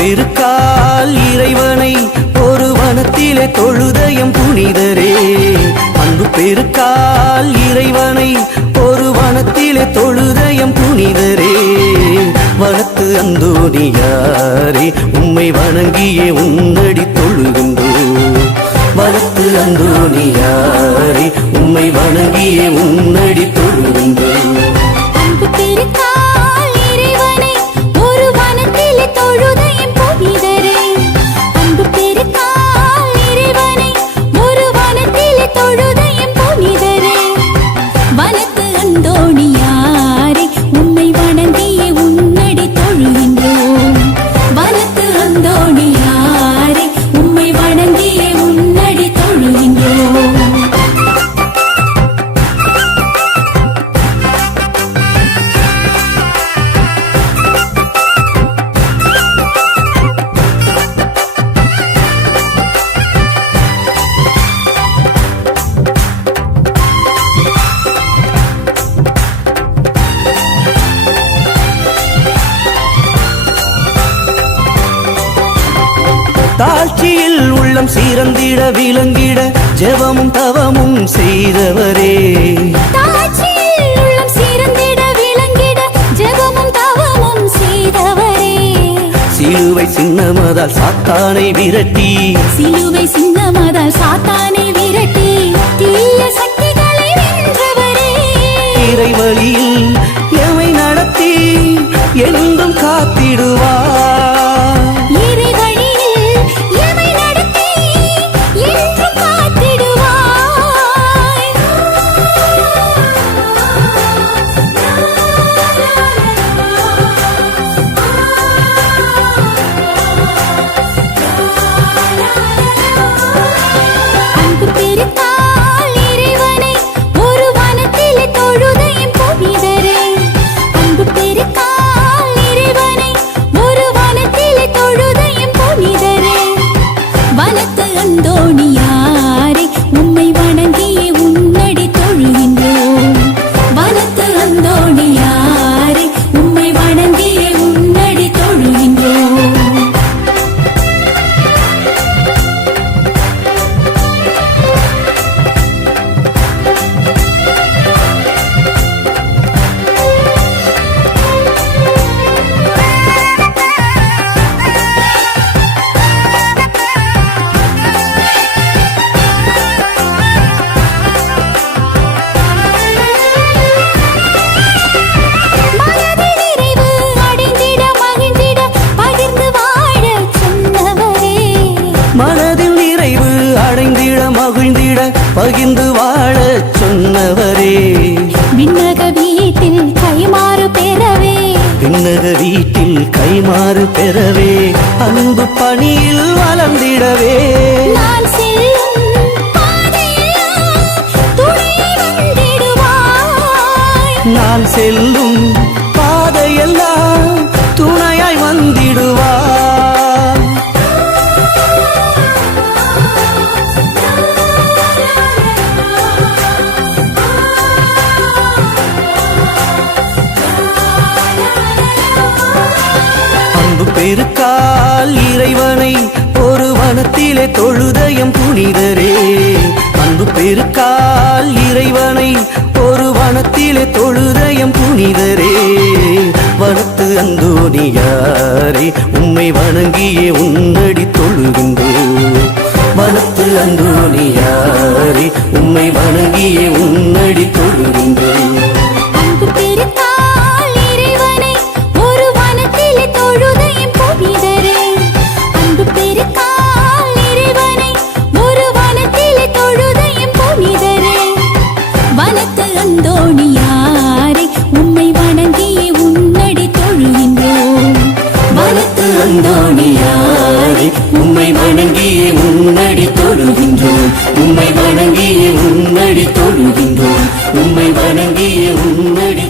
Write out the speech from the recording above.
பெருக்கால் இறைவனை ஒரு வனத்திலே தொழுதயம் புனிதரே. அன்பு பெருக்கால் இறைவனை ஒரு வனத்திலே தொழுதயம் புனிதரே. வனத்து அந்தோணியாரே உம்மை வணங்கியே உன்னடி தொழுகின்றோம். வனத்து அந்தோணியாரே உம்மை வணங்கியே உன்னடி தொழுகின்றோம். அன்பு பெருக்கால் இறைவனை ஒரு வனத்திலே தொழுதயம் புனிதரே. அன்பு பெருக்கால் இறைவனை ஒரு வனத்திலே தொழுதயம் புனிதரே. வனத்து அந்தோணியாரே உம்மை வணங்கியே உன்னடி தொழுகின்றோம். வனத்து அந்தோணியாரே உம்மை வணங்கியே உன்னடி தொழுகின்றோம். தாழ்ச்சியில் உள்ளம் சீரந்திட விளங்கிட ஜெபமும் தவமும் செய்தவரே. தாழ்ச்சியில் உள்ளம் சீரந்திட விளங்கிட ஜெபமும் தவமும் செய்தவரே. சிலுவை சின்னமதால் சாத்தானை விரட்டி, சிலுவை சின்னமதால் சாத்தானை விரட்டி தீய சக்திகளை வென்றவரே. இறைவழியில் எமை நடத்தி என்றும் காத்திடுவார். அந்தோணியாரே உம்மை வணங்கியே உன்னடி தொழுகின்றோம். வனத்து அந்தோணியாரே உம்மை வணங்கியே உன்னடி தொழுகின்றோம். மனதில் நிறைவு அடைந்திட மகிழ்ந்திட பகிர்ந்து வாழ சொன்னவரே. விண்ணக வீட்டில் கைமாறு பெறவே, விண்ணக வீட்டில் கைமாறு பெறவே அன்பு பணியில் வளர்ந்திடவே. நான் செல்லும் பாதையெல்லாம் துணை வந்திடுவாய். நான் செல்லும் பாதையெல்லாம் துணையாய் வந்திடுவார். பெருக்கால் இறைவனை ஒரு வனத்திலே தொழுதயம் புனிதரே. அன்பு பெருக்கால் இறைவனை ஒரு வனத்திலே தொழுதயம் புனிதரே. வனத்து அந்தோணியாரே உம்மை வணங்கியே உன்னடி தொழுகின்றோம். வனத்து அந்தோணியாரே உம்மை வணங்கியே உன்னடி தொழுகின்றோம். அன்பு பெருக்கால் இறைவனை ஒரு வனத்திலே தொழுதயம் புனிதரே. அன்பு பெருக்கால் இறைவனை ஒரு வனத்திலே தொழுதயம் புனிதரே. வனத்து அந்தோணியாரே உம்மை வணங்கியே உன்னடி தொழுகின்றோம். வனத்து அந்தோணியாரே உம்மை வணங்கியே உன்னடி தொழுகின்றோம். உம்மை வணங்கியே உன்னடி தொழுகின்றோம். உம்மை வணங்கியே உன்னடி